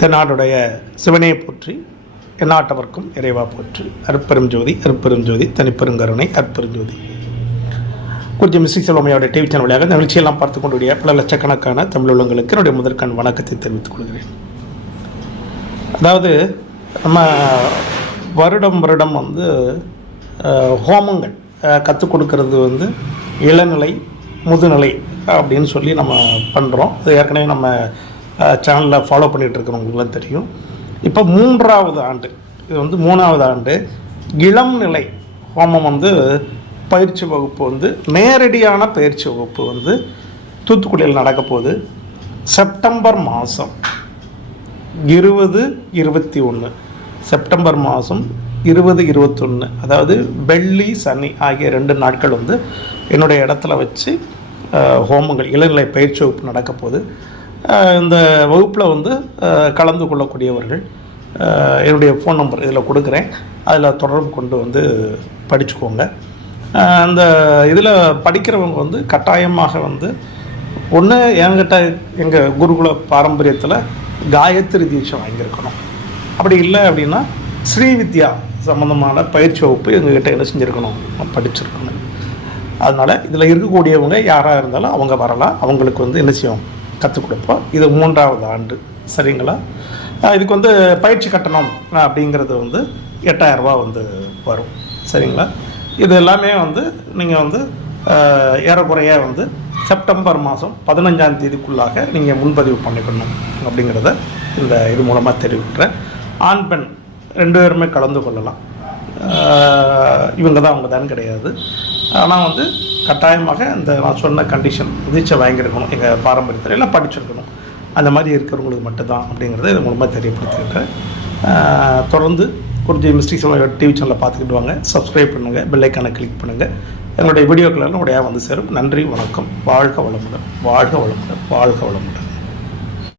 தென்னாடுடைய சிவனே போற்றி, எந்நாட்டவர்க்கும் இறைவா போற்றி. அருட்பெரும் ஜோதி, அருட்பெரும் ஜோதி, தனிப்பெருங்கருணை, அருட்பெருஞ்சோதி. குறிச்சி மிஸ்டிக் செல்வமையோட டிவி சேனல் வழியாக இந்த நிகழ்ச்சியெல்லாம் பார்த்து கொண்டுடைய பல லட்சக்கணக்கான தமிழுள்ளங்களுக்கு என்னுடைய முதற்கண் வணக்கத்தை தெரிவித்துக் கொள்கிறேன். அதாவது நம்ம வருடம் ஹோமங்கள் கற்றுக் கொடுக்கறது இளநிலை, முதுநிலை அப்படின்னு சொல்லி நம்ம பண்ணுறோம். அது ஏற்கனவே நம்ம சேனலில் ஃபாலோ பண்ணிகிட்டு இருக்கிறவங்களுக்குலாம் தெரியும். இப்போ 3வது ஆண்டு, இது 3வது ஆண்டு இளம் நிலை ஹோமம் பயிற்சி வகுப்பு நேரடியான பயிற்சி வகுப்பு தூத்துக்குடியில் நடக்க போகுது. செப்டம்பர் மாதம் 20-21, செப்டம்பர் மாதம் 20-21, அதாவது வெள்ளி சனி ஆகிய 2 நாட்கள் என்னுடைய இடத்துல வச்சு ஹோமங்கள் இளநிலை பயிற்சி வகுப்பு நடக்க போகுது. இந்த வகுப்பில் கலந்து கொள்ளக்கூடியவர்கள் என்னுடைய ஃபோன் நம்பர் இதில் கொடுக்குறேன், அதில் தொடர்பு கொண்டு படிச்சுக்கோங்க. அந்த இதில் படிக்கிறவங்க கட்டாயமாக ஒன்று என்கிட்ட எங்கள் குருகுல பாரம்பரியத்தில் காயத்ரி தீட்சை வாங்கியிருக்கணும். அப்படி இல்லை அப்படின்னா ஸ்ரீவித்யா சம்மந்தமான பயிற்சி வகுப்பு எங்ககிட்ட என்ன செஞ்சுருக்கணும், படிச்சிருக்கணும். அதனால் இதில் இருக்கக்கூடியவங்க யாராக இருந்தாலும் அவங்க வரலாம். அவங்களுக்கு என்ன செய்யும், கற்றுக் கொடுப்போம். இது 3வது ஆண்டு, சரிங்களா? இதுக்கு பயிற்சி கட்டணம் அப்படிங்கிறது 8000 ரூபா வரும், சரிங்களா? இது எல்லாமே நீங்கள் ஏறக்குறைய செப்டம்பர் மாதம் 15ஆம் தேதிக்குள்ளாக நீங்கள் முன்பதிவு பண்ணிக்கணும் அப்படிங்கிறத இந்த இது மூலமாக தெரிவிக்கிறேன். ஆண் பெண் 2 பேருமே கலந்து கொள்ளலாம். இவங்க தான் அவங்க தான் கிடையாது. ஆனால் கட்டாயமாக இந்த நான் சொன்ன கண்டிஷன் தீட்சை வாங்கியிருக்கணும், எங்கள் பாரம்பரியத்தில் எல்லாம் படிச்சிருக்கணும். அந்த மாதிரி இருக்கிறவங்களுக்கு மட்டும்தான் அப்படிங்கிறத இது மூலமாக தெரியப்படுத்திக்கிட்டேன். தொடர்ந்து குறிச்சி மிஸ்டிக் செல்வமையோட டிவி சேனலை பார்த்துக்கிட்டு வாங்க. சப்ஸ்கிரைப் பண்ணுங்கள், பெல் ஐக்கானை கிளிக் பண்ணுங்கள். எங்களுடைய வீடியோக்கள் எல்லாம் உடையாக சேரும். நன்றி, வணக்கம். வாழ்க வளமுடன், வாழ்க வளமுடன், வாழ்க வளமுடன்.